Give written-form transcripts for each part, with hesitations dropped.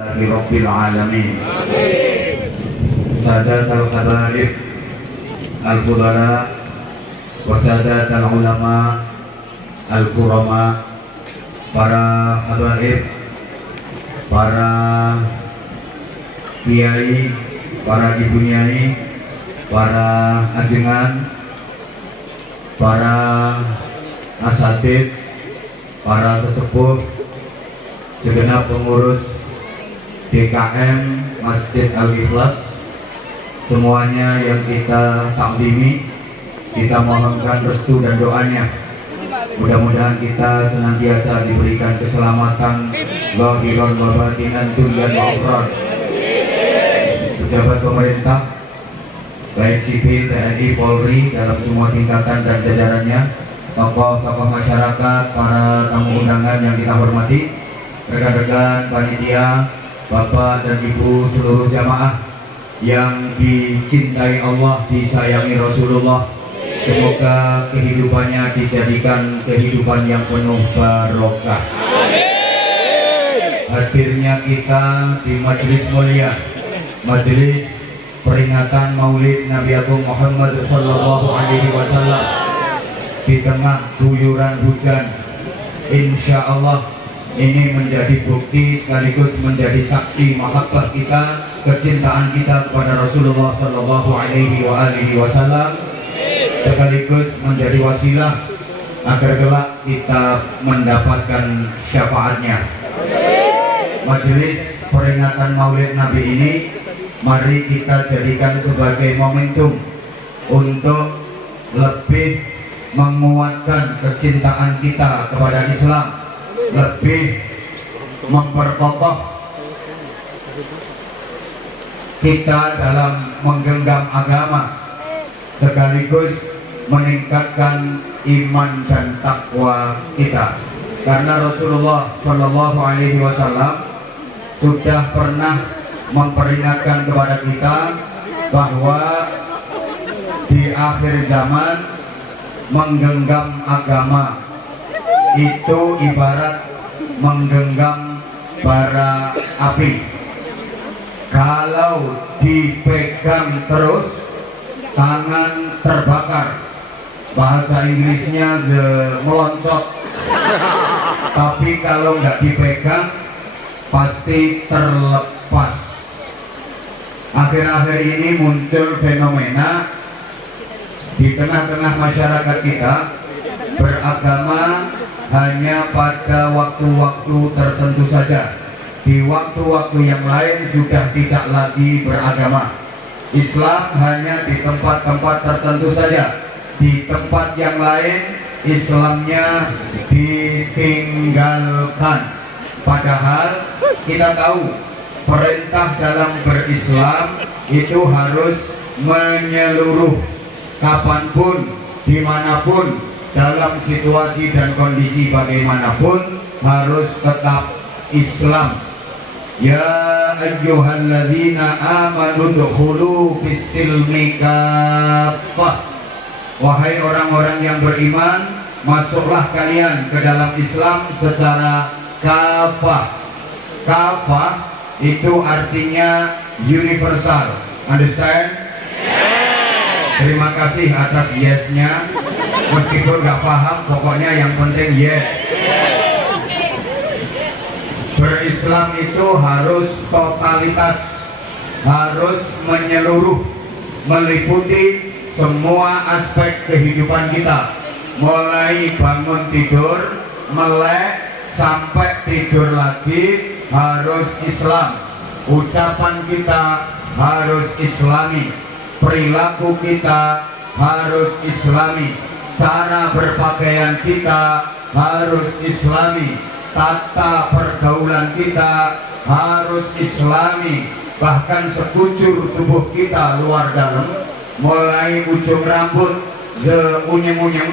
Rabbil alamin. Sadatul habaib al-fudala wa sadatul ulama al-kurama, para habaib, para kiai, para ibu nyai, para ajengan, para asatid, para sesepuh, segenap pengurus DKM Masjid Al-Ikhlas, semuanya yang kita takdimi, kita mohonkan restu dan doanya. Mudah-mudahan kita senantiasa diberikan keselamatan zahiran wa batinan, dunyan wa ukhra. Pejabat pemerintah baik sipil, TNI, Polri dalam semua tingkatan dan jajarannya, tokoh-tokoh masyarakat, para tamu undangan yang kita hormati, rekan-rekan panitia, Bapak dan Ibu seluruh jamaah yang dicintai Allah, disayangi Rasulullah. Semoga kehidupannya dijadikan kehidupan yang penuh barokah. Hadirnya kita di majelis mulia, majelis peringatan Maulid Nabi Agung Muhammad Sallallahu Alaihi Wasallam, di tengah guyuran hujan, insya Allah ini menjadi bukti sekaligus menjadi saksi mahabbah kita, kecintaan kita kepada Rasulullah Sallallahu Alaihi Wasallam, sekaligus menjadi wasilah agar kelak kita mendapatkan syafaatnya. Majelis peringatan Maulid Nabi ini mari kita jadikan sebagai momentum untuk lebih menguatkan kecintaan kita kepada Islam, lebih memperkokoh kita dalam menggenggam agama, sekaligus meningkatkan iman dan takwa kita. Karena Rasulullah Shallallahu Alaihi Wasallam sudah pernah memperingatkan kepada kita bahwa di akhir zaman menggenggam agama itu ibarat menggenggam bara api. Kalau dipegang terus, tangan terbakar. Bahasa Inggrisnya meloncat. Tapi kalau nggak dipegang, pasti terlepas. Akhir-akhir ini muncul fenomena di tengah-tengah masyarakat kita, beragama hanya pada waktu-waktu tertentu saja. Di waktu-waktu yang lain sudah tidak lagi beragama. Islam hanya di tempat-tempat tertentu saja. Di tempat yang lain Islamnya ditinggalkan. Padahal kita tahu perintah dalam berislam itu harus menyeluruh, kapanpun, dimanapun, dalam situasi dan kondisi bagaimanapun harus tetap Islam. Ya ayyuhalladzina amanu dukhulu fis-silmi kaffah. Wahai orang-orang yang beriman, masuklah kalian ke dalam Islam secara kafah. Kafah itu artinya universal. Understand? Terima kasih atas yes-nya. Meskipun nggak paham, pokoknya yang penting yes. Berislam itu harus totalitas, harus menyeluruh, meliputi semua aspek kehidupan kita, mulai bangun tidur, melek, sampai tidur lagi harus Islam. Ucapan kita harus Islami, perilaku kita harus Islami, cara berpakaian kita harus Islami, tata pergaulan kita harus Islami, bahkan sekujur tubuh kita luar dalam, mulai ujung rambut the unyeng-unyeng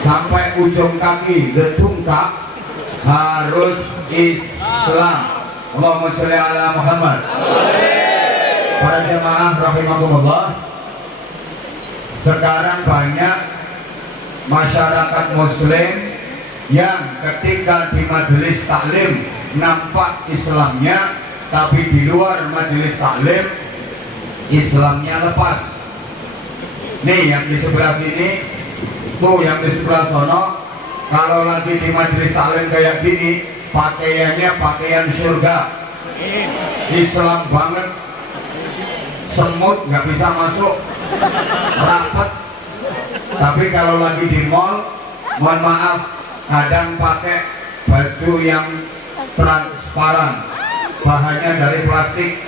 sampai ujung kaki the tungkak, harus Islam. Allahumma sholli ala Muhammad. Para jemaah rahimakumullah, sekarang banyak masyarakat muslim yang ketika di majelis taklim nampak Islamnya, tapi di luar majelis taklim Islamnya lepas. Nih yang di sebelah sini, tuh yang di sebelah sono, kalau lagi di majelis taklim kayak gini, pakaiannya pakaian surga, Islam banget, semut nggak bisa masuk, rapet. Tapi kalau lagi di mall, mohon maaf, kadang pakai baju yang transparan, bahannya dari plastik,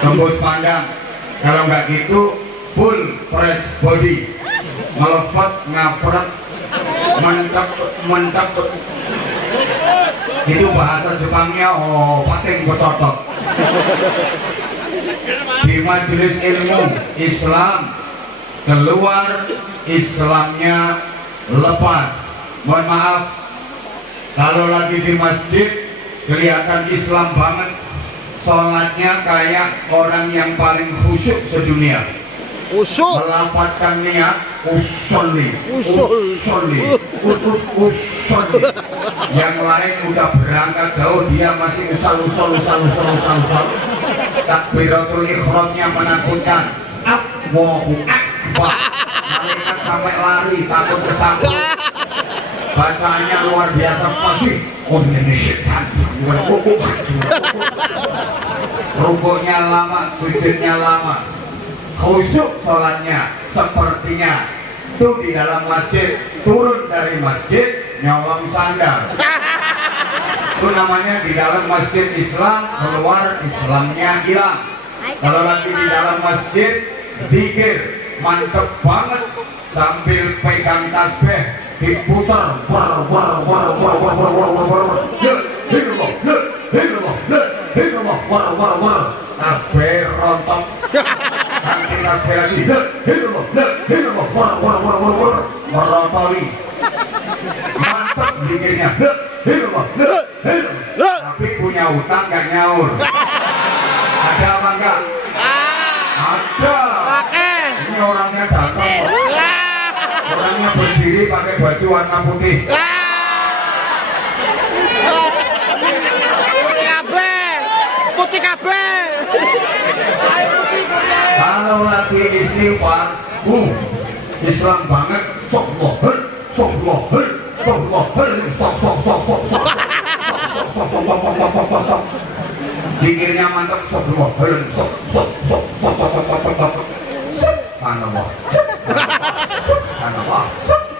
tembus pandang. Kalau nggak gitu, full press body, ngelepet, ngapret, mentep. Itu bahasa Jepangnya, oh pating becotot. Di majelis ilmu Islam, keluar Islamnya lepas. Mohon maaf, kalau lagi di masjid kelihatan Islam banget, sholatnya kayak orang yang paling khusyuk sedunia. Melapatkan niat, usolli. Yang lain udah berangkat jauh, dia masih usal. Takbiratul ihramnya menakutkan, Allahu Akbar. Malaikat sampai lari takut kesangkut. Bacaannya luar biasa fasih. Oh ini setan. Rukuknya lama, sujudnya lama, khusyuk sholatnya. Sepertinya itu di dalam masjid, turun dari masjid nyolong sandal. Itu namanya di dalam masjid Islam, keluar Islamnya hilang. Kalau lagi di dalam masjid zikir mantep banget, sambil pegang tasbih diputar, tasbih rontok, nanti tasbih lagi, merotoli, mantep zikirnya, tapi punya utang gak nyaur. Ada apa enggak? Ada. Ini orangnya datang, orangnya berdiri pakai baju warna putih. Putih kabeh. Kalau lagi istighfar, Islam banget, sok lohel. Dikirnya mantap, sok lohel,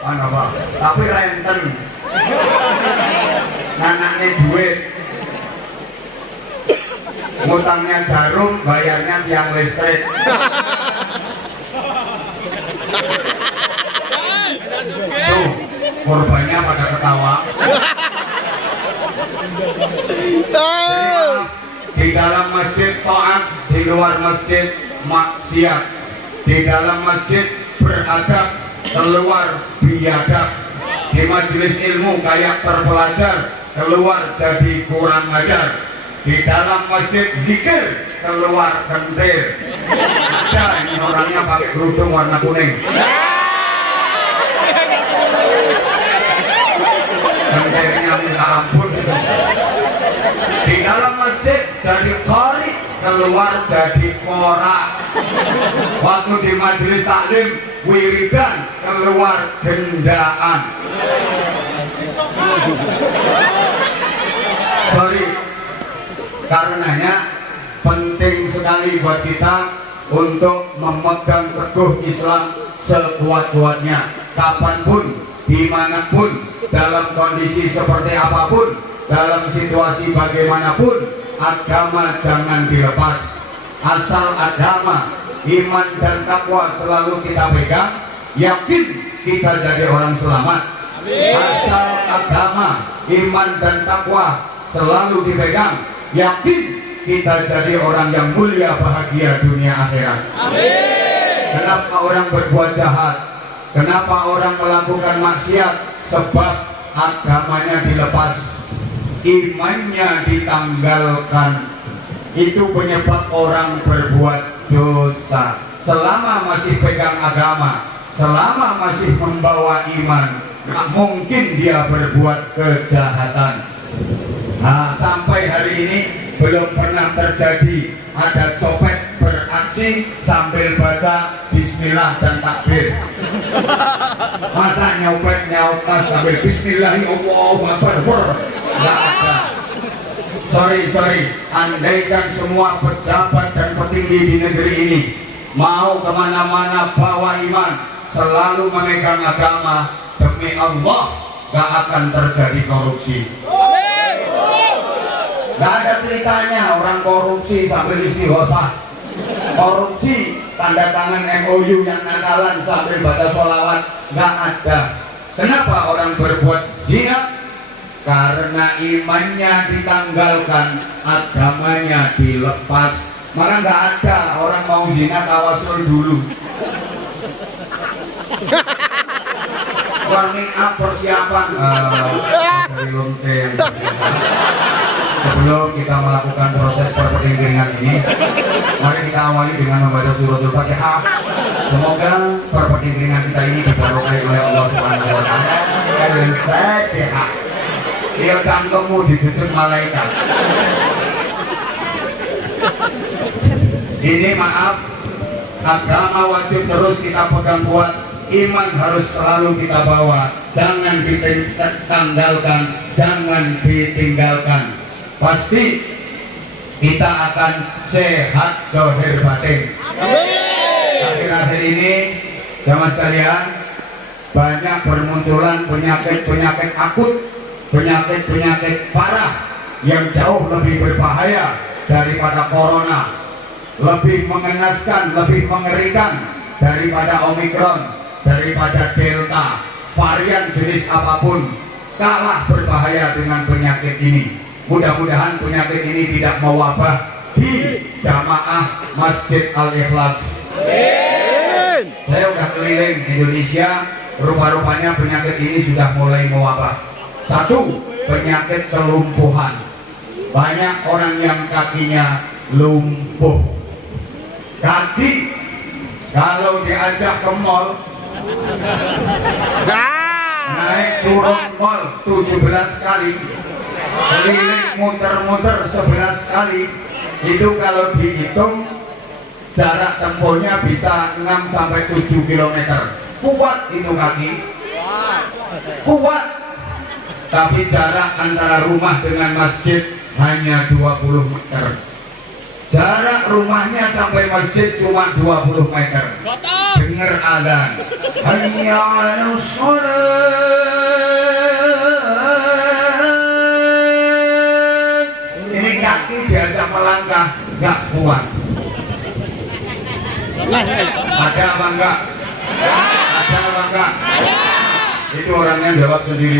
Panama. Tapi renten, nanaknya duit, ngutangnya jarum, bayarnya tiang listrik. Tuh, korbannya pada ketawa. Di dalam masjid taat, di luar masjid maksiat. Di dalam masjid beradab, keluar biadab. Di majelis ilmu kayak terpelajar, keluar jadi kurang ajar. Di dalam masjid zikir, keluar kentir. Ada ini orangnya pakai kerudung warna kuning, kentirnya minta ampun. Di dalam masjid jadi qari, keluar jadi korak. Waktu di majelis taklim wiridan, keluar gendaan. Sorry, karenanya penting sekali buat kita untuk memegang teguh Islam sekuat-kuatnya, kapanpun, dimanapun, dalam kondisi seperti apapun, dalam situasi bagaimanapun, agama jangan dilepas. Asal agama, iman dan takwa selalu kita pegang, yakin kita jadi orang selamat. Asal agama, iman dan takwa selalu dipegang, yakin kita jadi orang yang mulia, bahagia dunia akhirat. Kenapa orang berbuat jahat? Kenapa orang melakukan maksiat? Sebab agamanya dilepas, imannya ditanggalkan. Itu penyebab orang berbuat dosa. Selama masih pegang agama, selama masih membawa iman, tak mungkin dia berbuat kejahatan. Nah, sampai hari ini belum pernah terjadi ada copet beraksi sambil baca bismillah dan takbir. Masa nyopet sambil bismillah Allahu Akbar, nggak ada. Sorry, andaikan semua pejabat dan petinggi di negeri ini mau kemana-mana bawa iman, selalu memegang agama, demi Allah gak akan terjadi korupsi. Gak ada ceritanya orang korupsi sambil istighosah, korupsi tanda tangan MOU yang nakalan sambil baca sholawat, gak ada. Kenapa orang berbuat zina? Karena imannya ditanggalkan, agamanya dilepas. Malah nggak ada orang mau zina tawasul dulu. Warming up persiapan dari lonte yang sebelum kita melakukan proses perpendingan ini, mari kita awali dengan membaca suratul Fatihah. Semoga perpendingan kita ini diberkahi oleh Allah Subhanahu wa taala. Al-Fatihah. Dia cangkemmu dibujuk malaikat. Ini maaf, agama wajib terus kita pegang kuat, iman harus selalu kita bawa, jangan ditanggalkan, jangan ditinggalkan. Pasti kita akan sehat dohir batin. Akhir-akhir ini jamaah sekalian, banyak bermunculan penyakit-penyakit akut, penyakit-penyakit parah yang jauh lebih berbahaya daripada corona, lebih mengenaskan, lebih mengerikan daripada Omikron, daripada Delta, varian jenis apapun, kalah berbahaya dengan penyakit ini. Mudah-mudahan penyakit ini tidak mewabah di jamaah Masjid Al-Ikhlas. Saya udah keliling Indonesia, rupa-rupanya penyakit ini sudah mulai mewabah. Satu, penyakit kelumpuhan. Banyak orang yang kakinya lumpuh. Kaki kalau diajak ke mall, naik turun mall 17 kali, keliling muter-muter 11 kali, itu kalau dihitung jarak tempuhnya bisa 6-7 km. Kuat itu kaki, kuat. Tapi jarak antara rumah dengan masjid hanya 20 meter. Jarak rumahnya sampai masjid cuma 20 meter. Dengar adzan, hayya 'alas shalah. Ini kaki diajak melangkah nggak kuat. Ada apa enggak? Ada apa enggak? Itu orangnya jawab sendiri.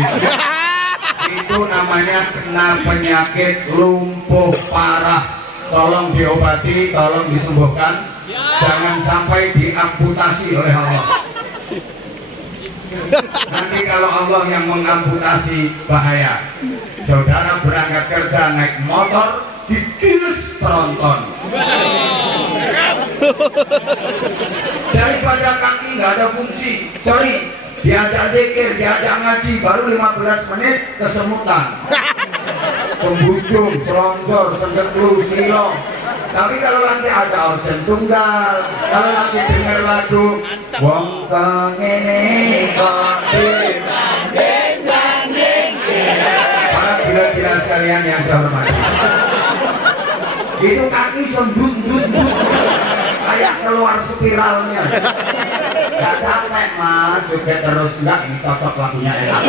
Itu namanya kena penyakit lumpuh parah. Tolong diobati, tolong disembuhkan. Jangan sampai diamputasi oleh Allah. Nanti kalau Allah yang mengamputasi, bahaya. Saudara berangkat kerja naik motor, digiles tronton. Daripada kaki nggak ada fungsi, sorry, diajak zikir, diajak ngaji, baru 15 menit kesemutan, sembujung, selonjor, sendeklu, silong. Tapi kalau nanti ada organ tunggal, kalau nanti dengar lagu wong kangene kangge, para gila-gila sekalian yang saya hormati, itu kaki sondut-dut kayak keluar spiralnya. Gak capek mas, juga terus enggak, ini cocok lagunya enak.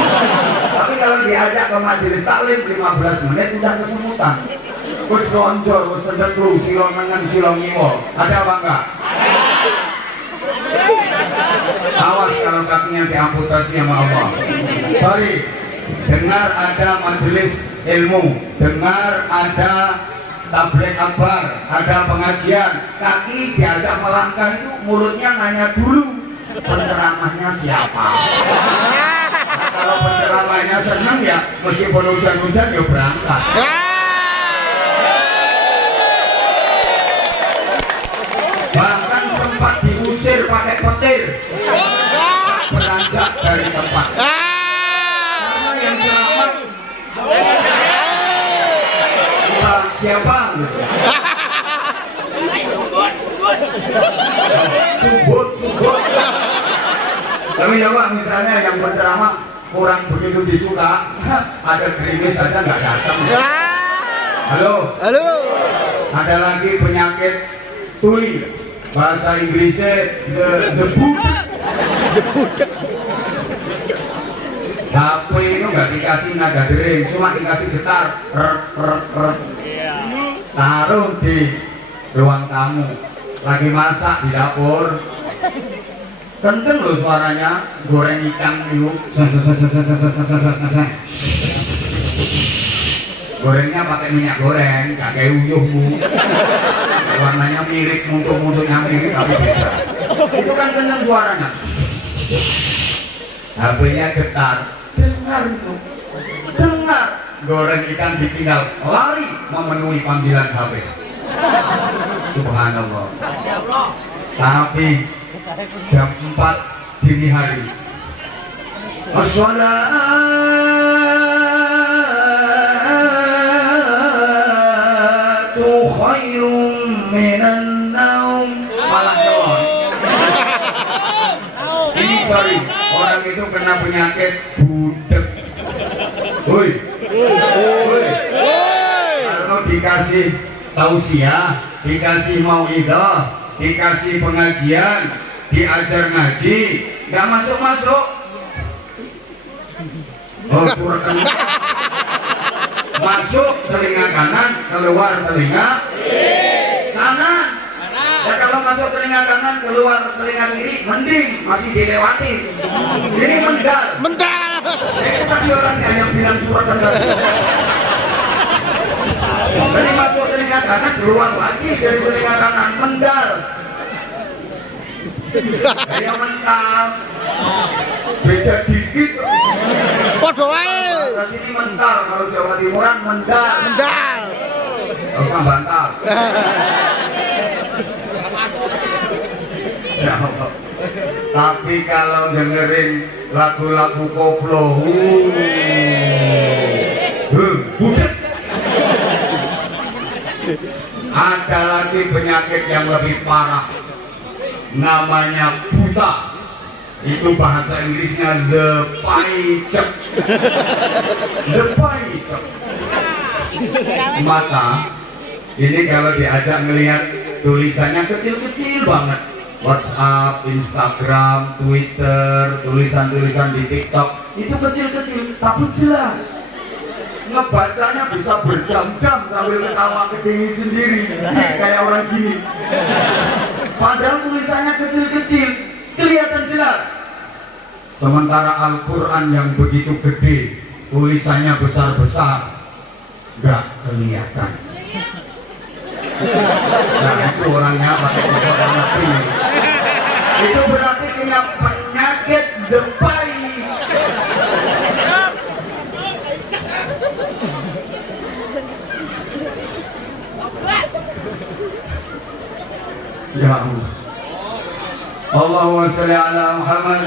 Tapi kalau diajak ke majelis taklim 15 menit udah kesemutan. Wis lonjor, wis tendeklu, silong nengen, silong ngiwo. Ada apa enggak? Awas kalau kakinya diamputasi sama Allah. Sorry, dengar ada majelis ilmu, dengar ada tabligh akbar, ada pengajian, kaki diajak melangkah itu mulutnya nanya dulu penceramahnya siapa. Nah, kalau penceramahnya senang ya meskipun hujan-hujan ya berangkat. Bahkan sempat diusir pakai petir, beranjak dari tempat. Karena yang ceramah siapa? Subut. Tapi ya Pak, misalnya yang berceramah kurang begitu disuka, ada gerimis aja nggak datang. Halo. Ada lagi penyakit tuli, bahasa Inggrisnya debu. HP itu nggak dikasih nada dering, cuma dikasih getar. Taruh di ruang tamu, lagi masak di dapur, kenceng loh suaranya, goreng ikan itu, gorengnya pakai minyak goreng, gak kayak uyuhmu, warnanya mirip, muntuk-muntuknya mirip tapi beda. Itu kan kenceng suaranya. HP-nya getar, dengar itu, dengar. Goreng ikan ditinggal, lari memenuhi panggilan HP. Subhanallah. Tapi jam 4 dini hari, as-salatu khairum minan naum. Malah telon. Ini sorry, orang itu kena penyakit budek. Woi. Kalau dikasih tausiah, dikasih mauidhah, dikasih pengajian, diajar ngaji, nggak masuk. Oh, kurang. Masuk telinga kanan, keluar telinga kanan. Ya kalau masuk telinga kanan, keluar telinga kiri, mending masih dilewati. Ini mendal. Itu tadi orangnya yang bilang surat tanda. Jadi masuk telinga kanan, keluar lagi dari telinga kanan, mendal. Kayak mental. Beda dikit. Podo wae. Kalau sini mental, kalau Jawa Timuran mendal. Kalau bantal. Ya, tapi kalau dengerin lagu-lagu koplo, budak. Ada lagi penyakit yang lebih parah, namanya buta. Itu bahasa Inggrisnya lepaice. Mata ini kalau diajak melihat tulisannya kecil-kecil banget. WhatsApp, Instagram, Twitter, tulisan-tulisan di TikTok itu kecil-kecil tapi jelas. Ngebacanya bisa berjam-jam sambil ketawa kedingin sendiri kayak orang gini. Padahal tulisannya kecil-kecil, kelihatan jelas. Sementara Al-Quran yang begitu gede, tulisannya besar-besar, nggak kelihatan. Nah itu orangnya pakai orang ngerti. Itu berarti punya penyakit depai. Ya Allah. Allahumma sholli ala Muhammad.